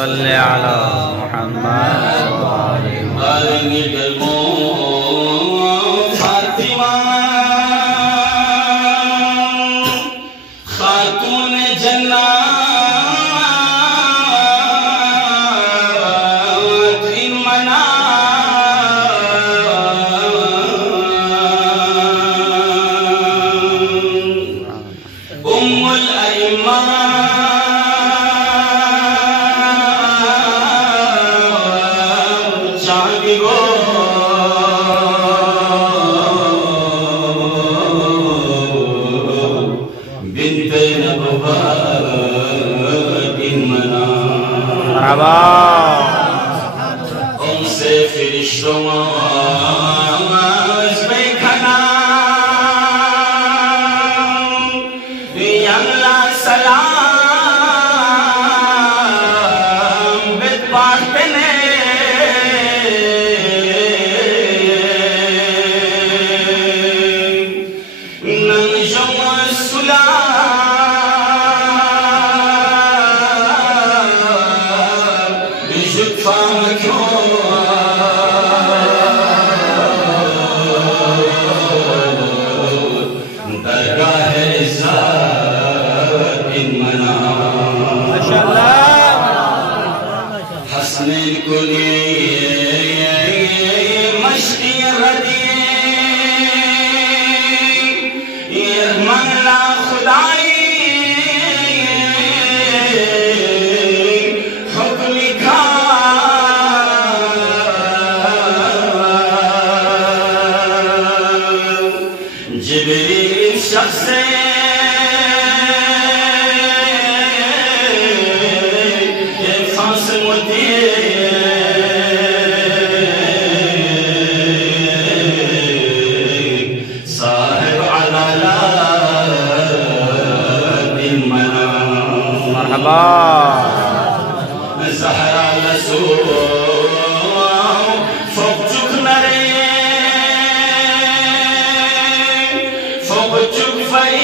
सल्ले अला मुहम्मद। फातिमा खातून जन्नत मना उम्मुल अइम्मा उनसे फरिश्तों में खना यंगला सलाम बिद पाटने नंजम सुला हसनैन को मश्की रदी मंगला खुदाई हुक्म लिखा जिब्रील शख्स ज़हरा लसो फौक चुक नरे फौक चुक फई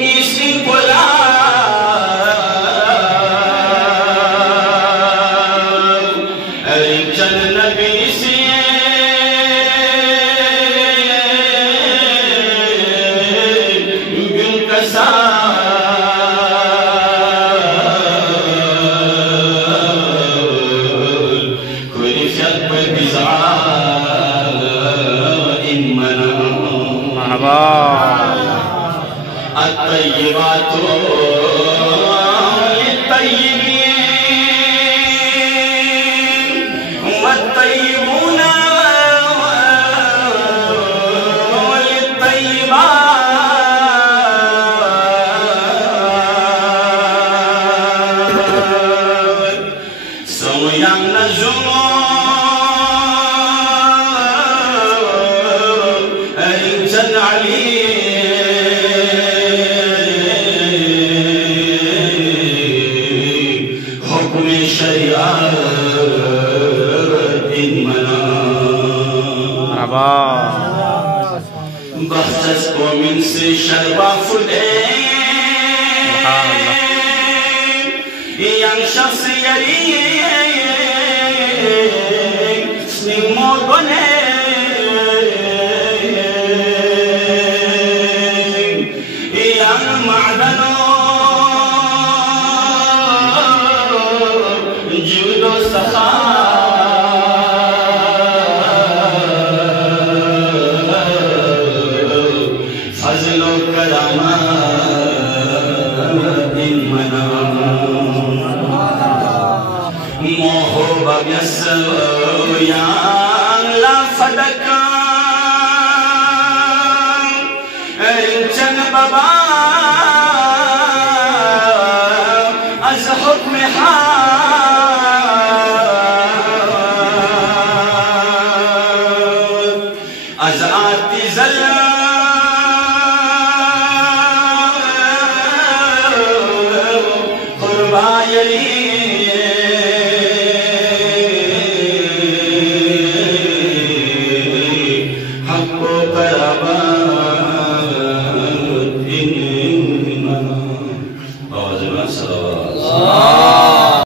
नीसी बोला अरे चल नबी से बख्शस को मिन से शर्बा फुले yang शख्स यरी स्निग्मो बने yang मादनो जुदो सखा yang la fadaka incan baba az hukm ha az atizal qurba yali अल्लाह